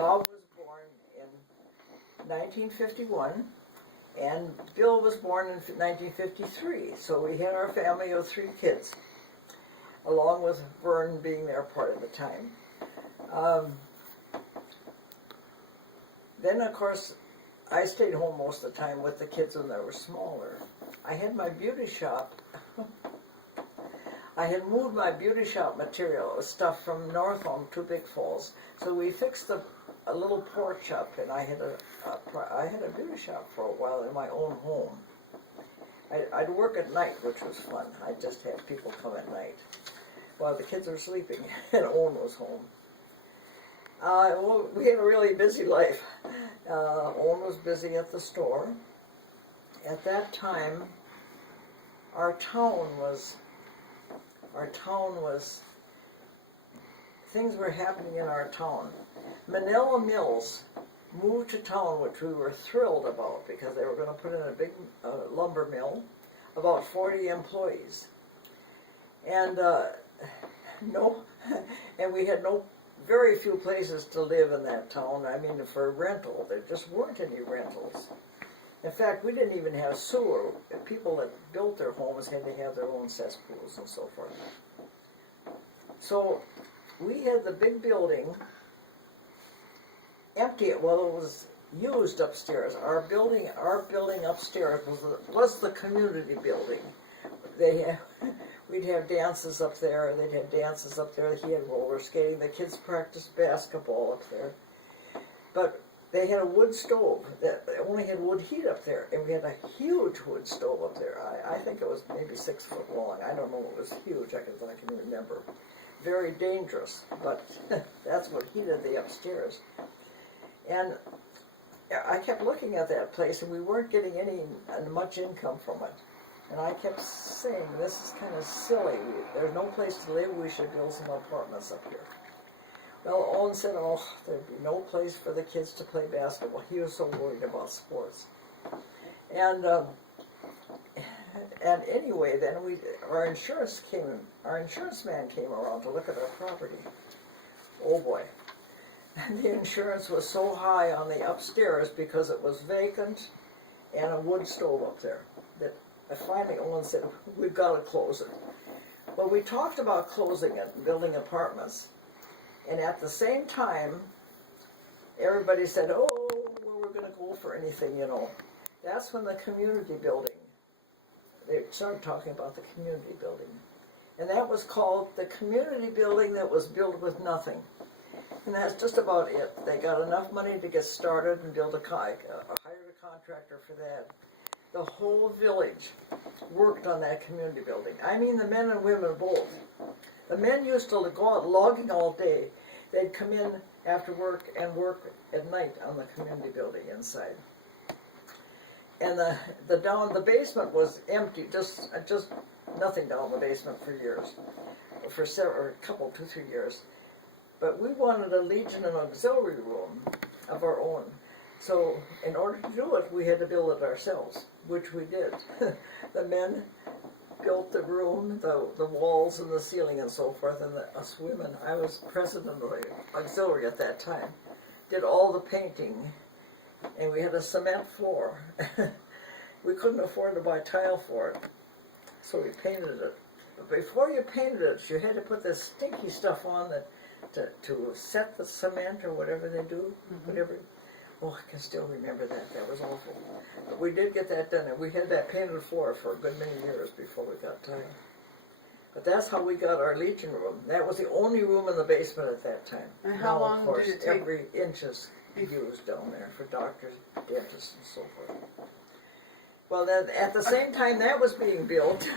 Bob was born in 1951, and Bill was born in 1953. So we had our family of 3 kids, along with Vern being there part of the time. Then, of course, I stayed home most of the time with the kids when they were smaller. I had my beauty shop. I had moved my beauty shop material, stuff from North Home to Big Falls. So we fixed a little porch up, and I had a beauty shop for a while in my own home. I'd work at night, which was fun. I just had people come at night while the kids were sleeping, and Owen was home. Well, we had a really busy life. Owen was busy at the store. At that time, our town was, things were happening in our town. Manila Mills moved to town, which we were thrilled about because they were going to put in a big lumber mill, about 40 employees. And we had very few places to live in that town. I mean, for rental, there just weren't any rentals. In fact, we didn't even have sewer. People that built their homes had to have their own cesspools and so forth. So we had the big building empty. Well, it was used upstairs. Our building upstairs was the community building. We'd have dances up there. They'd have dances up there. He had roller skating. The kids practiced basketball up there. But they had a wood stove that only had wood heat up there, and we had a huge wood stove up there. I think it was maybe 6 foot long. I don't know, it was huge. I can remember. Very dangerous, but that's what heated the upstairs. And I kept looking at that place, and we weren't getting much income from it. And I kept saying, this is kind of silly. There's no place to live. We should build some apartments up here. Well, Owen said, oh, there'd be no place for the kids to play basketball. He was so worried about sports. And anyway, then our insurance man came around to look at our property. Oh boy. And the insurance was so high on the upstairs because it was vacant and a wood stove up there that finally Owen said, we've got to close it. Well, we talked about closing it and building apartments. And at the same time, everybody said, oh, well, we're going to go for anything, you know. That's when the community building, they started talking about the community building. And that was called the community building that was built with nothing. And that's just about it. They got enough money to get started and hired a contractor for that. The whole village worked on that community building. I mean the men and women both. The men used to go out logging all day. They'd come in after work and work at night on the community building inside. And the basement was empty, just nothing down in the basement for years, for a couple, 2-3 years. But we wanted a Legion and auxiliary room of our own. So in order to do it, we had to build it ourselves, which we did. The men built the room, the walls and the ceiling and so forth, and us women, I was president of the auxiliary at that time, did all the painting, and we had a cement floor. We couldn't afford to buy tile for it, so we painted it. But before you painted it, you had to put this stinky stuff on to set the cement or whatever they do, whatever. Oh, I can still remember that. That was awful. But we did get that done, and we had that painted floor for a good many years before we got tile. But that's how we got our Legion room. That was the only room in the basement at that time. And how long of course, did it take? Every inch is used down there for doctors, dentists, and so forth. Well, then at the same time that was being built,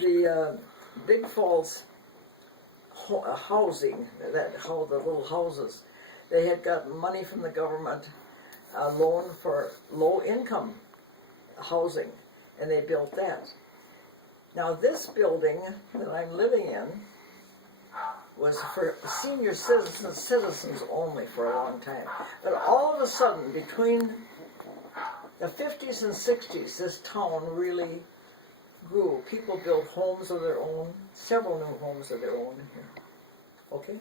the Big Falls housing, the little houses, they had gotten money from the government, a loan for low-income housing, and they built that. Now this building that I'm living in was for senior citizens only for a long time. But all of a sudden, between the 50s and 60s, this town really grew. People built homes of their own, several new homes of their own here. Okay?